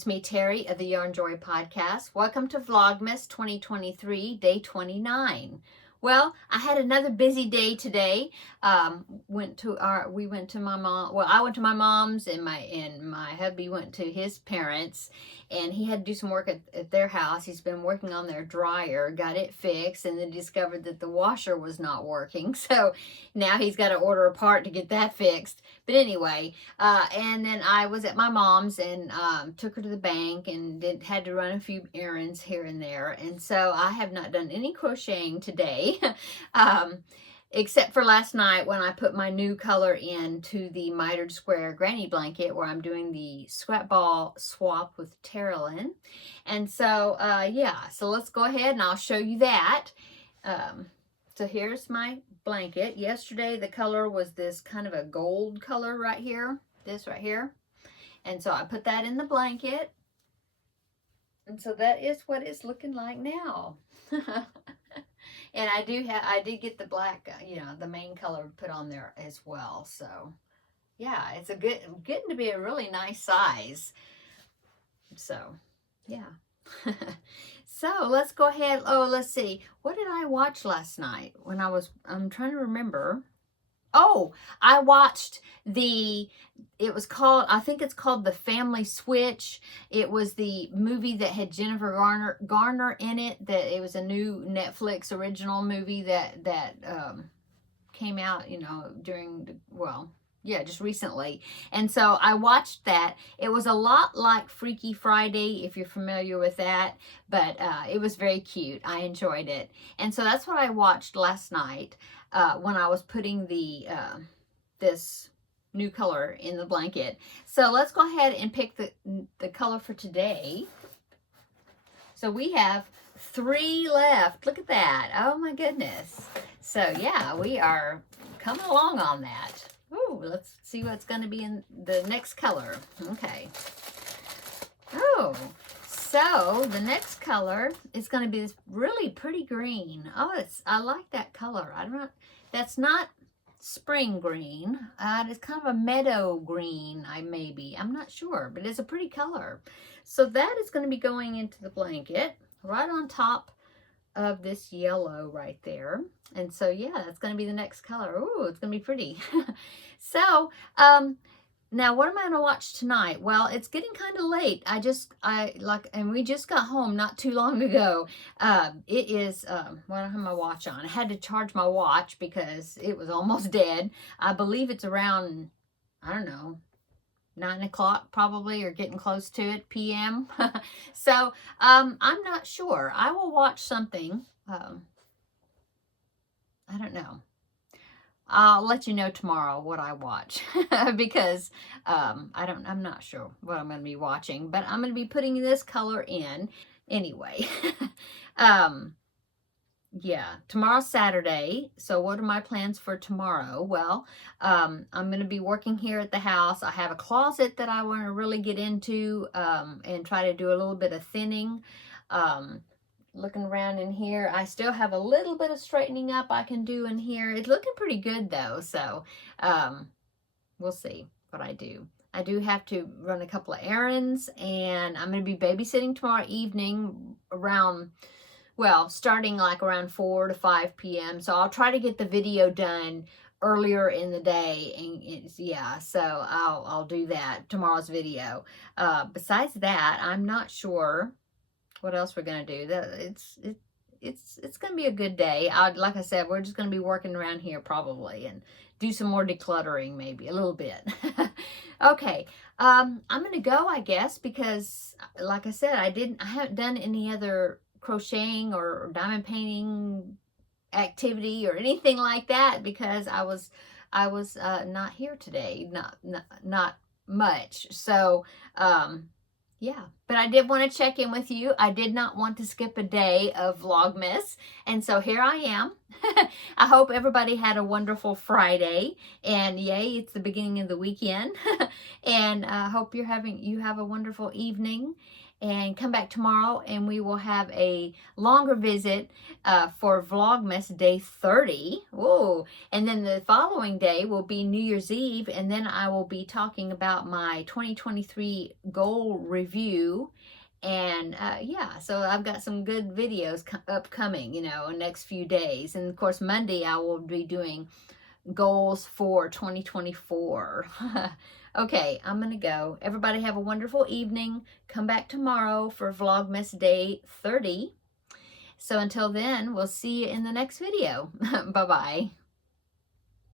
it's me, Terry of the Yarn Joy Podcast. Welcome to Vlogmas 2023, day 29. Well, I had another busy day today. We went to my mom. Well, I went to my mom's, and my hubby went to his parents, and he had to do some work at their house. He's been working on their dryer, got it fixed, and then discovered that the washer was not working. So now he's got to order a part to get that fixed. But anyway, and then I was at my mom's and took her to the bank and had to run a few errands here and there. And so I have not done any crocheting today, except for last night when I put my new color into the mitered square granny blanket where I'm doing the scrap ball swap with Tarralyn. And so, yeah, so let's go ahead and I'll show you that. So here's my blanket. Yesterday the color was this kind of a gold color right here, this right here, and so I put that in the blanket, and so that is what it's looking like now. And I did get the black, the main color put on there as well. So yeah, it's getting to be a really nice size. So yeah. So let's go ahead. Oh, let's see. What did I watch last night I'm trying to remember. Oh, I watched I think it's called The Family Switch. It was the movie that had Jennifer Garner in it. That it was a new Netflix original movie that came out, just recently. And so I watched that. It was a lot like Freaky Friday, if you're familiar with that, but it was very cute. I enjoyed it. And so that's what I watched last night when I was putting this new color in the blanket. So let's go ahead and pick the color for today. So we have 3 left. Look at that. Oh my goodness. So yeah, we are coming along on that. Oh, let's see what's going to be in the next color. Okay. Oh, so the next color is going to be this really pretty green. Oh, I like that color. That's not spring green. It's kind of a meadow green, I'm not sure, but it's a pretty color. So that is going to be going into the blanket right on top of this yellow right there. And so yeah, that's going to be the next color. Oh, it's going to be pretty. So now what am I going to watch tonight? Well, it's getting kind of late. And we just got home not too long ago. It is well, I don't have my watch on. I had to charge my watch because it was almost dead. I believe it's around, I don't know, 9 o'clock probably, or getting close to it, p.m. So I'm not sure. I will watch something. I don't know. I'll let you know tomorrow what I watch because I'm not sure what I'm going to be watching, but I'm going to be putting this color in anyway. Yeah, tomorrow's Saturday. So what are my plans for tomorrow? Well, I'm going to be working here at the house. I have a closet that I want to really get into and try to do a little bit of thinning. Looking around in here, I still have a little bit of straightening up I can do in here. It's looking pretty good though, so we'll see what I do. I do have to run a couple of errands, and I'm going to be babysitting tomorrow evening starting like around 4 to 5 p.m. So I'll try to get the video done earlier in the day, and so I'll do that, tomorrow's video. Besides that, I'm not sure what else we're going to do. It's going to be a good day. Like I said, we're just going to be working around here probably and do some more decluttering, maybe a little bit. Okay. I'm going to go, I guess, because like I said, I haven't done any other crocheting or diamond painting activity or anything like that because I was not here today. Not much. So, yeah, but I did want to check in with you. I did not want to skip a day of Vlogmas, and so here I am. I hope everybody had a wonderful Friday, and yay, it's the beginning of the weekend. And I hope you have a wonderful evening. and come back tomorrow, and we will have a longer visit for Vlogmas Day 30. Whoa. And then the following day will be New Year's Eve, and then I will be talking about my 2023 goal review. And yeah, so I've got some good videos upcoming, you know, in the next few days. And of course, Monday I will be doing goals for 2024. Okay, I'm going to go. Everybody have a wonderful evening. Come back tomorrow for Vlogmas Day 30. So until then, we'll see you in the next video. Bye-bye.